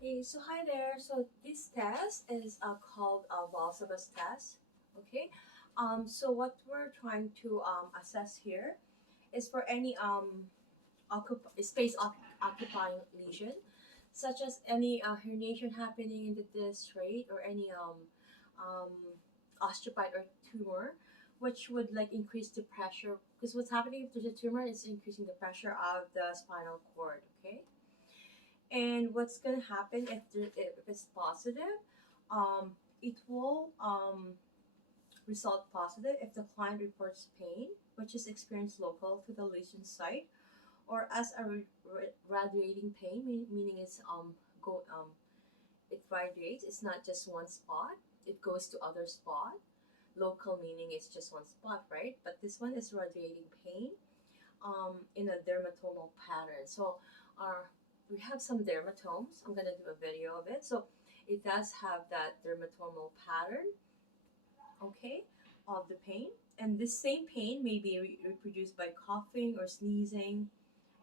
Hey, so hi there. So this test is called Valsalva's test. Okay. So what we're trying to assess here is for any occupying lesion, such as any herniation happening in the disc, right, or any um, osteophyte or tumor, which would like increase the pressure. Because what's happening if there's a tumor is increasing the pressure of the spinal cord. Okay. And what's gonna happen if it's positive? It will result positive if the client reports pain, which is experienced local to the lesion site, or as a radiating pain, meaning it radiates. It's not just one spot; it goes to other spot. Local meaning it's just one spot, right? But this one is radiating pain in a dermatomal pattern. So our we have some dermatomes. I'm gonna do a video of it. So it does have that dermatomal pattern, okay, of the pain. And this same pain may be reproduced by coughing or sneezing.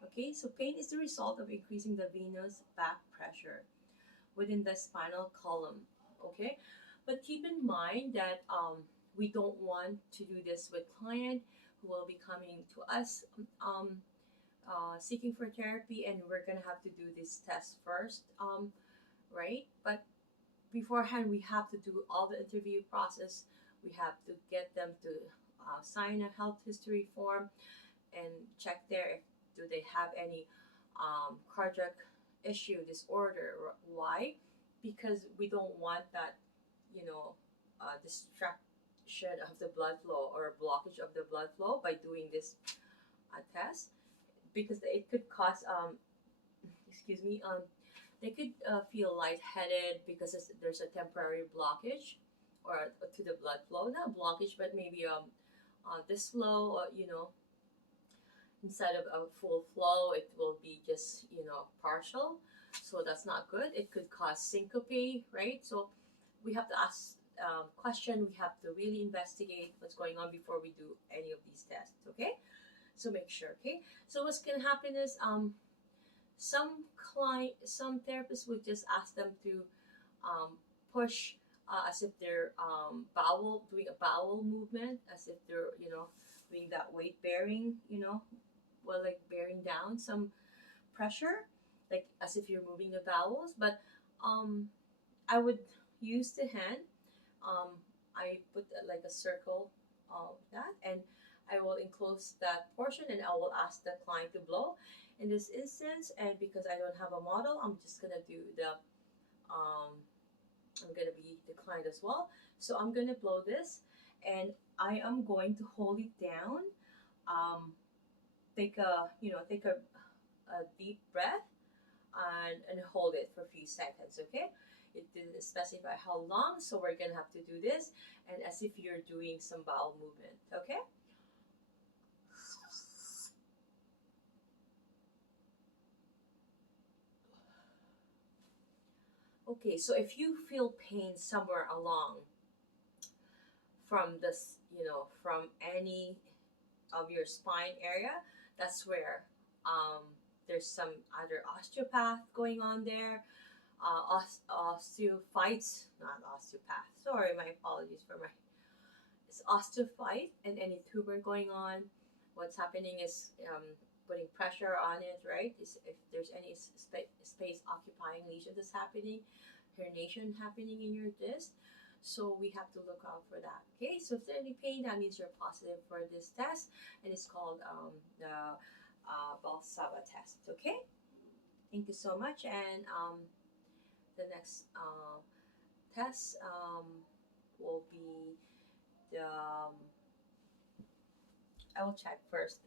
Okay, so pain is the result of increasing the venous back pressure within the spinal column. Okay, but keep in mind that we don't want to do this with client who will be coming to us seeking for therapy, and we're gonna have to do this test first, right? But beforehand, we have to do all the interview process. We have to get them to sign a health history form and check there if do they have any cardiac issue disorder. Why? Because we don't want that, distraction of the blood flow or blockage of the blood flow by doing this test, because it could cause excuse me they could feel lightheaded because there's a temporary blockage or to the blood flow, not blockage but maybe this flow, instead of a full flow it will be just partial. So that's not good. It could cause syncope, right? So we have to ask question. We have to really investigate what's going on before we do any of these tests. Okay, so make sure. Okay, so what's gonna happen is some therapists would just ask them to push as if they're bowel doing a bowel movement, as if they're doing that weight bearing, well, like bearing down some pressure, like as if you're moving the bowels. But I would use the hand. um, I put like a circle of that, and I will enclose that portion, and I will ask the client to blow in this instance. And because I don't have a model, I'm just gonna do I'm gonna be the client as well. So I'm gonna blow this, and I am going to hold it down. Um, take a deep breath, and hold it for a few seconds. Okay, it didn't specify how long, so we're gonna have to do this, and as if you're doing some bowel movement. Okay. Okay, so if you feel pain somewhere along from this, from any of your spine area, that's where um, there's some other osteopath going on there. Osteophytes, not osteopath. Sorry, my apologies for my. It's osteophyte and any tumor going on. What's happening is putting pressure on it, right? Is if there's any space occupying lesion that's happening, herniation happening in your disc. So we have to look out for that. Okay, so if there's any pain, that means you're positive for this test, and it's called the Valsalva test. Okay, thank you so much, and the next test will be the I will check first.